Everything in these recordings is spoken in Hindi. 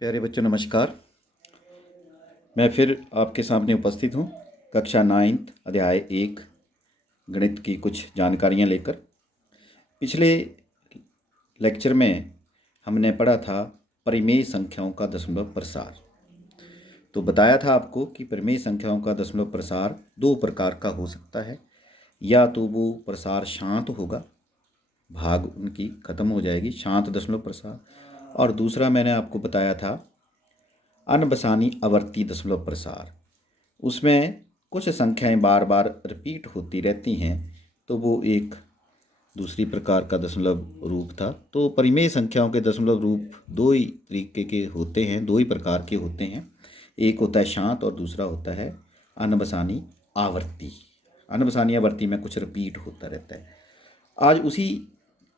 प्यारे बच्चों नमस्कार। मैं फिर आपके सामने उपस्थित हूँ कक्षा 9 अध्याय 1 गणित की कुछ जानकारियाँ लेकर। पिछले लेक्चर में हमने पढ़ा था परिमेय संख्याओं का दशमलव प्रसार। तो बताया था आपको कि परिमेय संख्याओं का दशमलव प्रसार दो प्रकार का हो सकता है। या तो वो प्रसार शांत होगा, भाग उनकी खत्म हो जाएगी, शांत दशमलव प्रसार। और दूसरा मैंने आपको बताया था अनबसानी आवर्ती दशमलव प्रसार। उसमें कुछ संख्याएं बार बार रिपीट होती रहती हैं, तो वो एक दूसरी प्रकार का दशमलव रूप था। तो परिमेय संख्याओं के दशमलव रूप दो ही तरीके के होते हैं, दो ही प्रकार के होते हैं। एक होता है शांत और दूसरा होता है अनबसानी आवर्ती। अनबसानी आवर्ती में कुछ रिपीट होता रहता है। आज उसी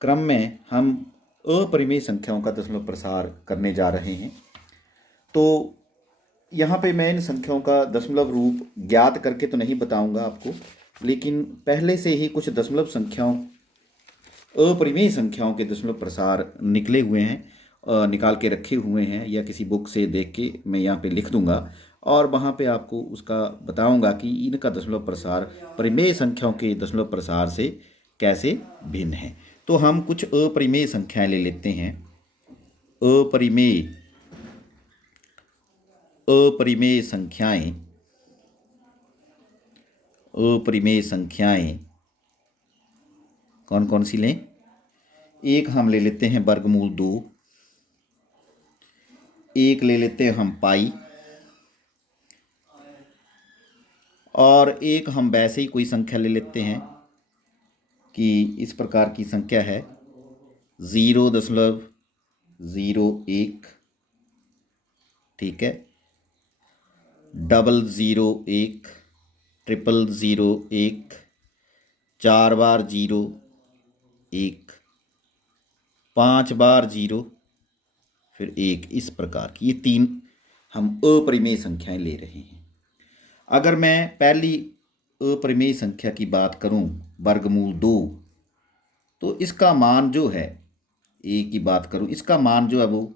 क्रम में हम अपरिमेय संख्याओं का दशमलव प्रसार करने जा रहे हैं। तो यहाँ पे मैं इन संख्याओं का दशमलव रूप ज्ञात करके तो नहीं बताऊंगा आपको, लेकिन पहले से ही कुछ दशमलव संख्याओं अपरिमेय संख्याओं के दशमलव प्रसार निकले हुए हैं, निकाल के रखे हुए हैं, या किसी बुक से देख के मैं यहाँ पे लिख दूंगा और वहाँ पे आपको उसका बताऊंगा कि इनका दशमलव प्रसार परिमेय संख्याओं के दशमलव प्रसार से कैसे भिन्न है। तो हम कुछ अपरिमेय संख्याएं ले लेते हैं। अपरिमेय अपरिमेय संख्याएं अपरिमेय संख्याएं कौन कौन सी लें? एक हम ले लेते हैं वर्गमूल 2, एक ले लेते हैं हम पाई, और एक हम वैसे ही कोई संख्या ले लेते हैं कि इस प्रकार की संख्या है 0.01, ठीक है, 001, 00001, 4 बार 0, 1, 5 बार 0, फिर 1, इस प्रकार की ये तीन हम अपरिमेय संख्याएं ले रहे हैं। अगर मैं पहली अपरिमेय संख्या की बात करूं वर्गमूल 2, तो इसका मान जो है, ए की बात करूं, इसका मान जो है वो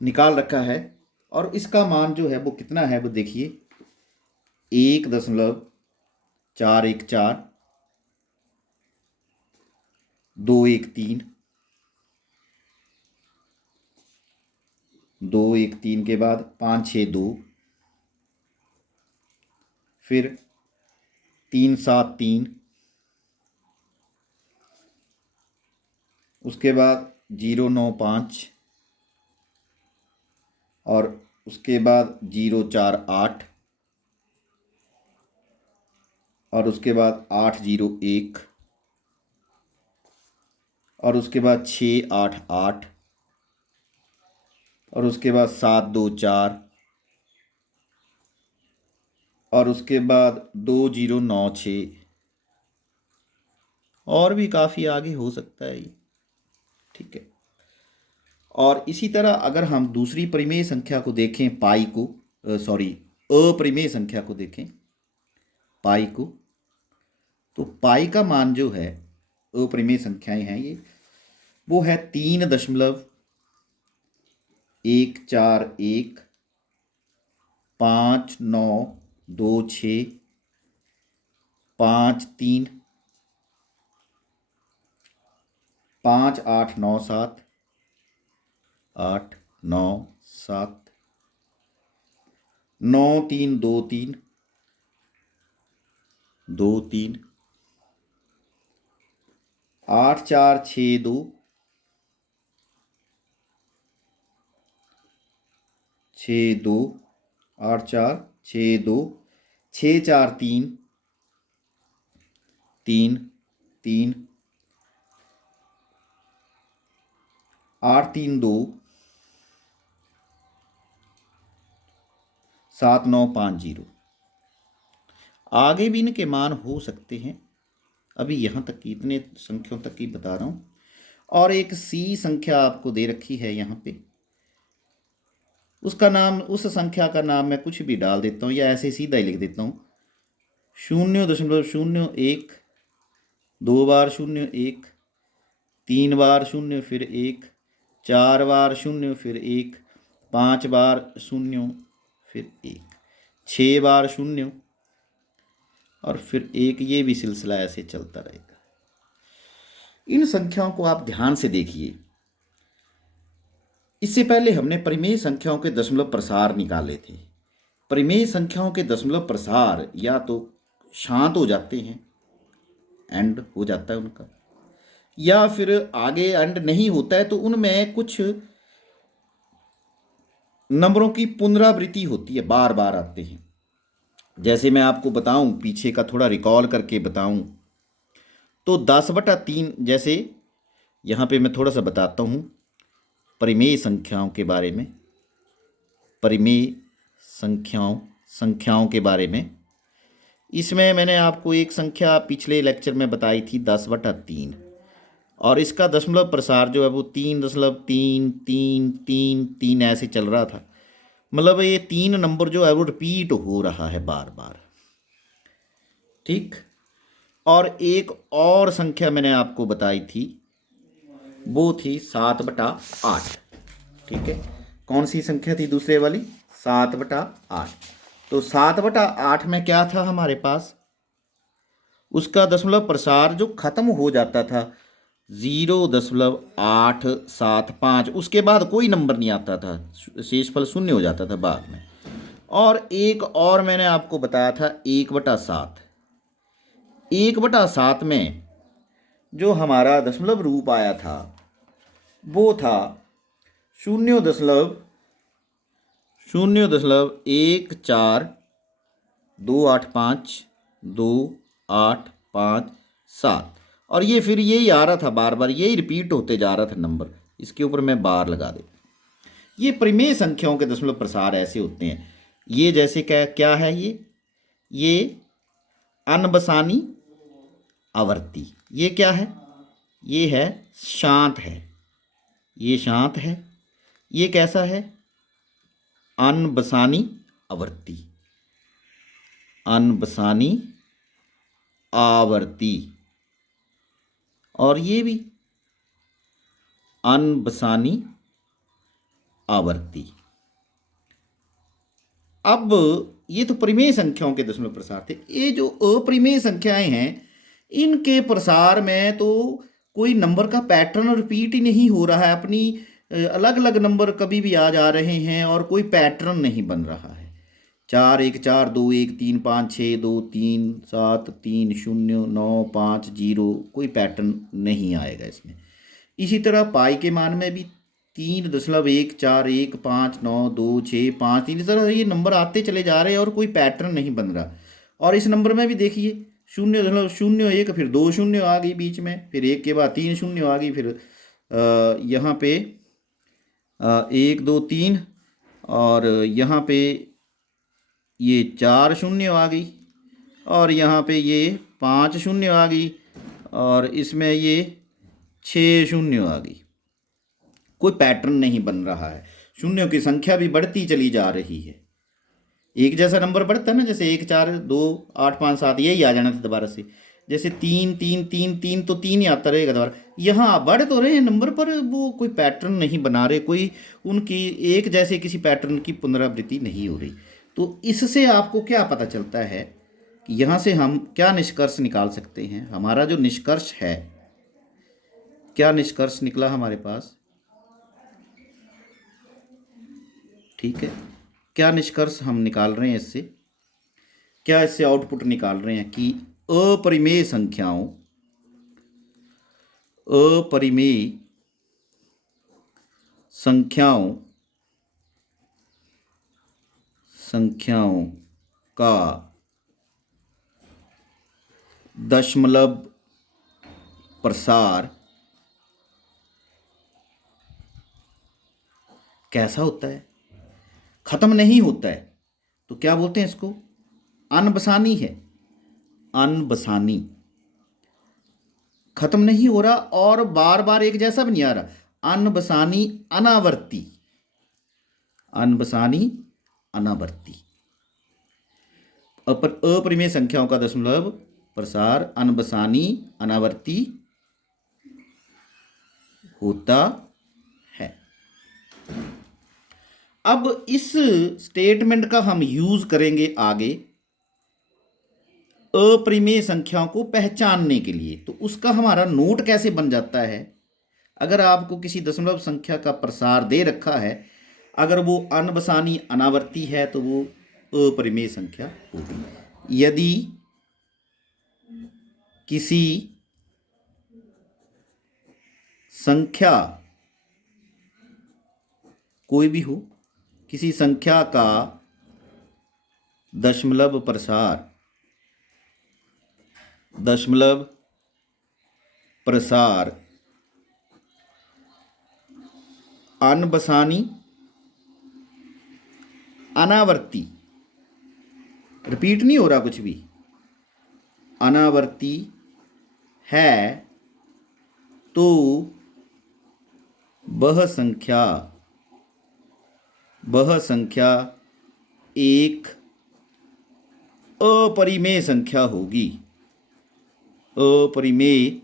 निकाल रखा है, और इसका मान जो है वो कितना है वो देखिए 1.414, 213, 213 के बाद 562, फिर 373, उसके बाद 095, और उसके बाद 048, और उसके बाद 801, और उसके बाद 688, और उसके बाद 724, और उसके बाद 2096, और भी काफ़ी आगे हो सकता है ये, ठीक है। और इसी तरह अगर हम दूसरी परिमेय संख्या को देखें, पाई को, सॉरी, अपरिमेय संख्या को देखें, पाई को, तो पाई का मान जो है, अपरिमेय संख्याएं हैं ये, वो है 3.141, 5926, 53, 5897, 897, 9323, 23, 8462, 62, 8462, 643, 3, 3, 832, 7950। आगे भी इनके मान हो सकते हैं, अभी यहाँ तक की इतने संख्याओं तक की बता रहा हूँ। और एक सी संख्या आपको दे रखी है यहाँ पे, उसका नाम, उस संख्या का नाम मैं कुछ भी डाल देता हूँ या ऐसे सीधा ही लिख देता हूँ 0.01, 2 बार 0, 1, 3 बार 0, फिर 1, 4 बार शून्य फिर 1, 5 बार शून्य फिर 1, 6 बार शून्य और फिर 1। ये भी सिलसिला ऐसे चलता रहेगा। इन संख्याओं को आप ध्यान से देखिए। इससे पहले हमने परिमेय संख्याओं के दशमलव प्रसार निकाले थे। परिमेय संख्याओं के दशमलव प्रसार या तो शांत हो जाते हैं, एंड हो जाता है उनका, या फिर आगे एंड नहीं होता है तो उनमें कुछ नंबरों की पुनरावृत्ति होती है, बार बार आते हैं। जैसे मैं आपको बताऊं, पीछे का थोड़ा रिकॉल करके बताऊं तो 10/3, जैसे यहाँ पे मैं थोड़ा सा बताता हूँ परिमेय संख्याओं के बारे में। परिमेय संख्याओं के बारे में इसमें मैंने आपको एक संख्या पिछले लेक्चर में बताई थी 10/3, और इसका दशमलव प्रसार जो है वो 3.33333 ऐसे चल रहा था। मतलब ये 3 नंबर जो है वो रिपीट हो रहा है बार बार, ठीक। और एक और संख्या मैंने आपको बताई थी, वो थी 7/8, ठीक है। कौन सी संख्या थी दूसरे वाली? 7/8। तो 7/8 में क्या था हमारे पास? उसका दशमलव प्रसार जो खत्म हो जाता था 0.875, उसके बाद कोई नंबर नहीं आता था, शेषफल शून्य हो जाता था बाद में। और एक और मैंने आपको बताया था 1/7। 1/7 में जो हमारा दशमलव रूप आया था वो था 0.1428528527, और ये फिर यही आ रहा था बार बार, यही रिपीट होते जा रहा था नंबर। इसके ऊपर मैं बार लगा दे। ये परिमेय संख्याओं के दशमलव प्रसार ऐसे होते हैं। ये जैसे क्या क्या है, ये अनबसानी आवर्ती। ये क्या है? ये है शांत है, ये शांत है। ये कैसा है? अनबसानी आवर्ती, अनबसानी आवर्ती। और ये भी अनबसानी आवर्ती। अब ये तो परिमेय संख्याओं के दशमलव प्रसार थे। ये जो अपरिमेय संख्याएं हैं, इनके प्रसार में तो कोई नंबर का पैटर्न रिपीट ही नहीं हो रहा है। अपनी अलग अलग नंबर कभी भी आ जा रहे हैं और कोई पैटर्न नहीं बन रहा है। 4 1 4 2 1 3 5 6 2 3 7 3 0 9 5 0, कोई पैटर्न नहीं आएगा इसमें। इसी तरह पाई के मान में भी 3.141592653, इस तरह ये नंबर आते चले जा रहे हैं और कोई पैटर्न नहीं बन रहा। और इस नंबर में भी देखिए 0.01, फिर 2 शून्य आ गई बीच में, फिर 1 के बाद 3 शून्य आ गई, फिर यहाँ पे 1 2 3, और यहाँ पे ये 4 शून्य आ गई, और यहाँ पे ये 5 शून्य आ गई, और इसमें ये 6 शून्य आ गई। कोई पैटर्न नहीं बन रहा है। शून्यों की संख्या भी बढ़ती चली जा रही है। एक जैसा नंबर बढ़ता है ना, जैसे 1 4 2 8 5 7, यही आ जाना था दोबारा से। जैसे 3 3 3 3, तो 3 ही आता रहेगा दोबारा। यहाँ बढ़ तो रहे हैं नंबर, पर वो कोई पैटर्न नहीं बना रहे, कोई उनकी एक जैसे किसी पैटर्न की पुनरावृत्ति नहीं हो रही। तो इससे आपको क्या पता चलता है कि यहाँ से हम क्या निष्कर्ष निकाल सकते हैं? हमारा जो निष्कर्ष है, क्या निष्कर्ष निकला हमारे पास? ठीक है, क्या निष्कर्ष हम निकाल रहे हैं इससे? क्या इससे आउटपुट निकाल रहे हैं कि अपरिमेय संख्याओं का दशमलव प्रसार कैसा होता है? खत्म नहीं होता है। तो क्या बोलते हैं इसको? अनबसानी है। अनबसानी, खत्म नहीं हो रहा और बार बार एक जैसा भी नहीं आ रहा। अनबसानी अनावर्ती, अनबसानी अनावर्ती। अपरिमेय संख्याओं का दशमलव प्रसार अनबसानी अनावर्ती होता है। अब इस स्टेटमेंट का हम यूज करेंगे आगे अपरिमेय संख्याओं को पहचानने के लिए। तो उसका हमारा नोट कैसे बन जाता है, अगर आपको किसी दशमलव संख्या का प्रसार दे रखा है, अगर वो अनबसानी अनावर्ती है तो वो अपरिमेय संख्या होगी। यदि किसी संख्या, कोई भी हो, किसी संख्या का दशमलव प्रसार अनबसानी अनावर्ती, रिपीट नहीं हो रहा कुछ भी, अनावर्ती है तो वह संख्या एक अपरिमेय संख्या होगी, अपरिमेय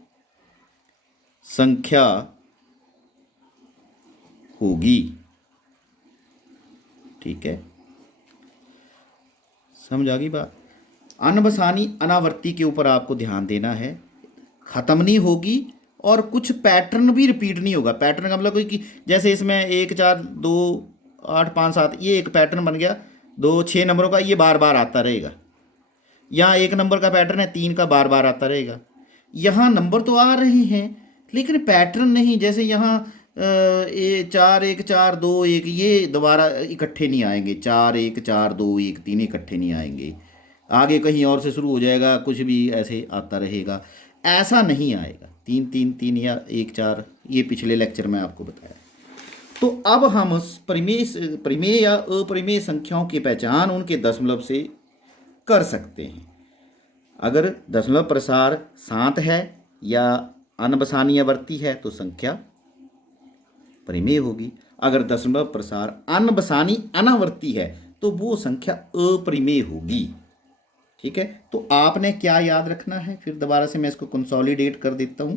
संख्या होगी। ठीक है, समझ आ गई बात। अनबसानी अनावर्ती के ऊपर आपको ध्यान देना है, ख़त्म नहीं होगी और कुछ पैटर्न भी रिपीट नहीं होगा। पैटर्न का मतलब कोई कि जैसे इसमें 1 4 2 8 5 7 ये एक पैटर्न बन गया, 2 6 नंबरों का, ये बार बार आता रहेगा। यहाँ 1 नंबर का पैटर्न है, 3 का बार बार आता रहेगा। यहाँ नंबर तो आ रहे हैं लेकिन पैटर्न नहीं, जैसे यहाँ 4 1 4 2 1 ये दोबारा इकट्ठे नहीं आएंगे, 4 1 4 2 1 3 इकट्ठे नहीं आएंगे, आगे कहीं और से शुरू हो जाएगा, कुछ भी ऐसे आता रहेगा, ऐसा नहीं आएगा। 3 3 3 या 1 4, ये पिछले लेक्चर में आपको बताया। तो अब हम परिमेय या अपरिमेय संख्याओं की पहचान उनके दशमलव से कर सकते हैं। अगर दशमलव प्रसार 7 है या अनबसानी आवर्ती है तो संख्या परिमेय होगी। अगर दशमलव प्रसार अनबसानी अनावर्ती है तो वो संख्या अपरिमेय होगी। ठीक है, तो आपने क्या याद रखना है, फिर दोबारा से मैं इसको कंसोलिडेट कर देता हूं।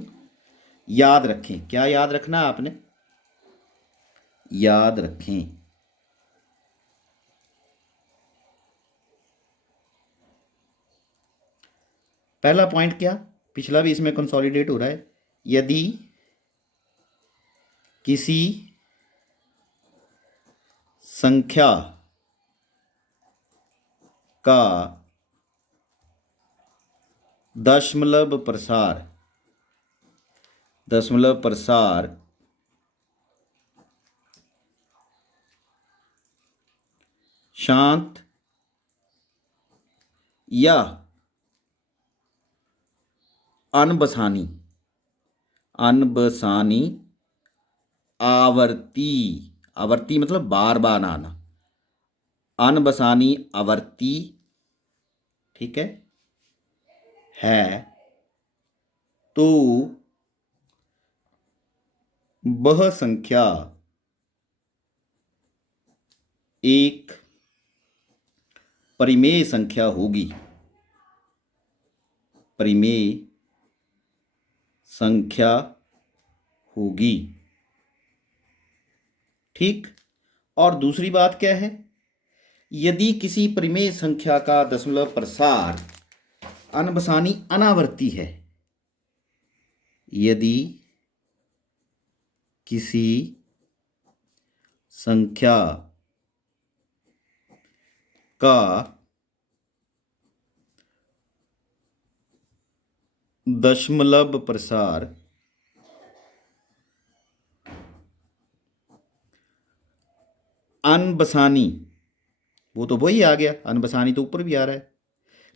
याद रखें, क्या याद रखना है आपने, याद रखें पहला पॉइंट क्या, पिछला भी इसमें कंसोलिडेट हो रहा है, यदि किसी संख्या का दशमलव प्रसार शांत या अनबसानी आवर्ती मतलब बार बार आना, अनबसानी आवर्ती, ठीक है तो वह संख्या एक परिमेय संख्या होगी, परिमेय संख्या होगी। ठीक, और दूसरी बात क्या है, यदि किसी परिमेय संख्या का दशमलव प्रसार अनबसानी अनावर्ती है, यदि किसी संख्या का दशमलव प्रसार अनबसानी, वो तो वही आ गया, अनबसानी तो ऊपर भी आ रहा है,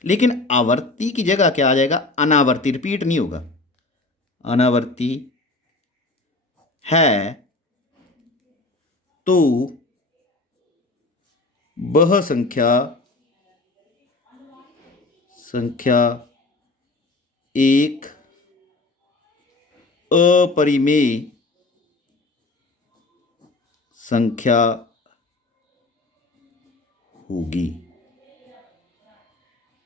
लेकिन आवर्ती की जगह क्या आ जाएगा, अनावर्ती, रिपीट नहीं होगा, अनावर्ती है तो वह संख्या एक अपरिमेय संख्या होगी।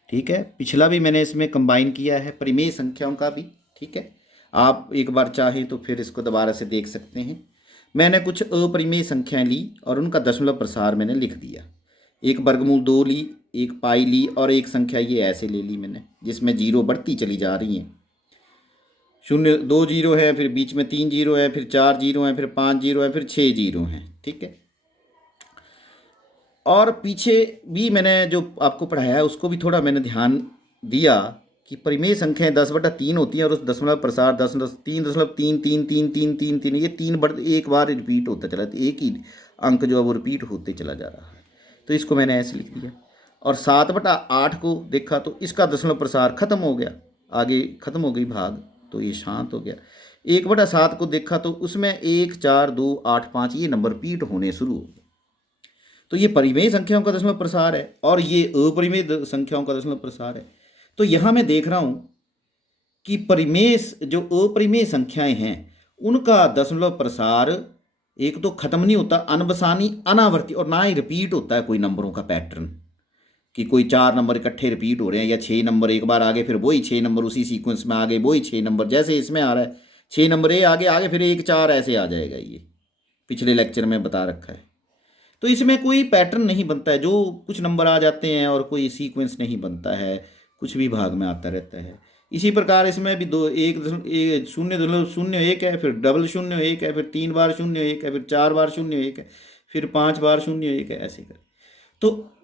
ठीक है, पिछला भी मैंने इसमें कंबाइन किया है परिमेय संख्याओं का भी। ठीक है, आप एक बार चाहें तो फिर इसको दोबारा से देख सकते हैं। मैंने कुछ अपरिमेय संख्याएं ली और उनका दशमलव प्रसार मैंने लिख दिया। एक वर्गमूल 2 ली, एक पाई ली और एक संख्या ये ऐसे ले ली मैंने, जिसमें जीरो बढ़ती चली जा रही हैं। 0 2 जीरो है, फिर बीच में 3 जीरो है, फिर 4 जीरो है, फिर 5 जीरो है, फिर 6 जीरो हैं। ठीक है। और पीछे भी मैंने जो आपको पढ़ाया है उसको भी थोड़ा मैंने ध्यान दिया कि परिमेय संख्याएं 10/3 होती हैं और उस दशमलव प्रसार 10.3 ये 1 बार रिपीट होता चला, तो एक ही अंक जो है वो रिपीट होते चला जा रहा है। तो इसको मैंने ऐसे लिख दिया। और 7/8 को देखा तो इसका दशमलव प्रसार खत्म हो गया, आगे खत्म हो गई भाग, तो ये शांत हो गया। 1/7 को देखा तो उसमें 1 4 2 8 5 ये नंबर रिपीट होने शुरू हो गए। तो ये परिमेय संख्याओं का दशमलव प्रसार है और ये अपरिमेय संख्याओं का दशमलव प्रसार है। तो यहाँ मैं देख रहा हूँ कि परिमेय जो अपरिमेय संख्याएं हैं उनका दशमलव प्रसार एक तो खत्म नहीं होता, अनबसानी अनावर्ती, और ना ही रिपीट होता है कोई नंबरों का पैटर्न कि कोई 4 नंबर इकट्ठे रिपीट हो रहे हैं या 6 नंबर एक बार आगे फिर वही 6 नंबर उसी सीक्वेंस में आगे वही 6 नंबर, जैसे इसमें आ रहा है 6 नंबर ये आगे आगे फिर 1 4 ऐसे आ जाएगा। ये पिछले लेक्चर में बता रखा है। तो इसमें कोई पैटर्न नहीं बनता है, जो कुछ नंबर आ जाते हैं और कोई सीक्वेंस नहीं बनता है, कुछ भी भाग में आता रहता है। इसी प्रकार इसमें भी 0.01 है, फिर डबल 0.1 है, फिर 3 बार 0.1 है, फिर 4 बार 0.1 है, फिर 5 बार 0.1 है, ऐसे कर। तो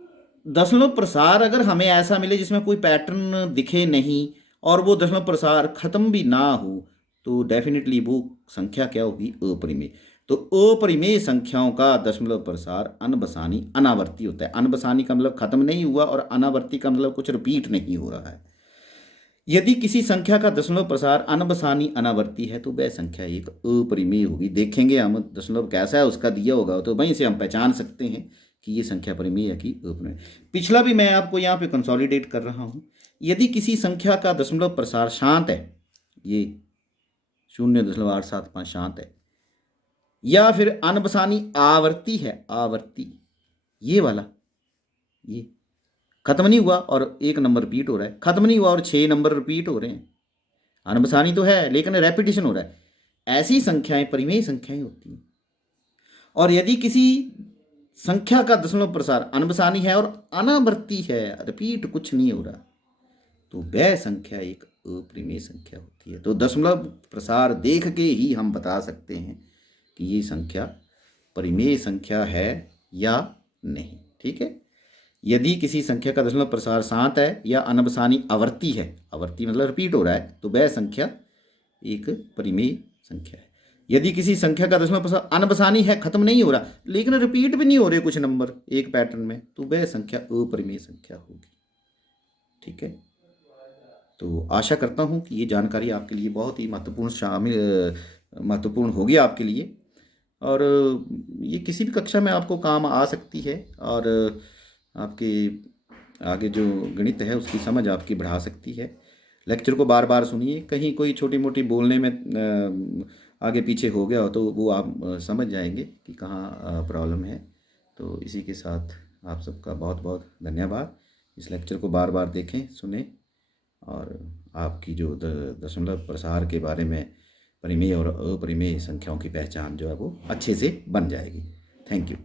दशमलव प्रसार अगर हमें ऐसा मिले जिसमें कोई पैटर्न दिखे नहीं और वो दशमलव प्रसार खत्म भी ना हो, तो डेफिनेटली वो संख्या क्या होगी? अपरिमेय। तो अपरिमेय संख्याओं का दशमलव प्रसार अनबसानी अनावर्ती होता है। अनबसानी का मतलब खत्म नहीं हुआ और अनावर्ती का मतलब कुछ रिपीट नहीं हो रहा है। यदि किसी संख्या का दशमलव प्रसार अनबसानी अनावर्ती है तो वह संख्या एक अपरिमेय होगी। देखेंगे हम दशमलव कैसा है उसका दिया होगा तो वहीं से हम पहचान सकते हैं कि ये संख्या परिमेय है कि अपरिमेय। पिछला भी मैं आपको यहाँ पे कंसोलिडेट कर रहा हूँ। यदि किसी संख्या का दशमलव प्रसार शांत है, ये 0.875 शांत है, या फिर अनबसानी आवर्ती है, आवर्ती ये वाला, ये खत्म नहीं हुआ और एक नंबर रिपीट हो रहा है, खत्म नहीं हुआ और 6 नंबर रिपीट हो रहे हैं, अनबसानी तो है लेकिन रेपिटेशन हो रहा है, ऐसी संख्याएं परिमेय संख्याएं होती हैं। और यदि किसी संख्या का दशमलव प्रसार अनबसानी है और अनावर्ती है, रिपीट कुछ नहीं हो रहा, तो वह संख्या एक अपरिमेय संख्या होती है। तो दशमलव प्रसार देख के ही हम बता सकते हैं कि ये संख्या परिमेय संख्या है या नहीं। ठीक है। यदि किसी संख्या का दशमलव प्रसार शांत है या अनबसानी आवर्ती है, आवर्ती मतलब रिपीट हो रहा है, तो वह संख्या एक परिमेय संख्या है। यदि किसी संख्या का दशमलव प्रसार अनबसानी है, खत्म नहीं हो रहा लेकिन रिपीट भी नहीं हो रहे कुछ नंबर एक पैटर्न में, तो वह संख्या अपरिमेय संख्या होगी। ठीक है। तो आशा करता हूँ कि ये जानकारी आपके लिए बहुत ही महत्वपूर्ण होगी आपके लिए, और ये किसी भी कक्षा में आपको काम आ सकती है और आपके आगे जो गणित है उसकी समझ आपकी बढ़ा सकती है। लेक्चर को बार बार सुनिए, कहीं कोई छोटी मोटी बोलने में आगे पीछे हो गया हो तो वो आप समझ जाएंगे कि कहाँ प्रॉब्लम है। तो इसी के साथ आप सबका बहुत बहुत धन्यवाद। इस लेक्चर को बार बार देखें, सुने, और आपकी जो दशमलव प्रसार के बारे में परिमेय और अपरिमेय संख्याओं की पहचान जो है वो अच्छे से बन जाएगी। Thank you.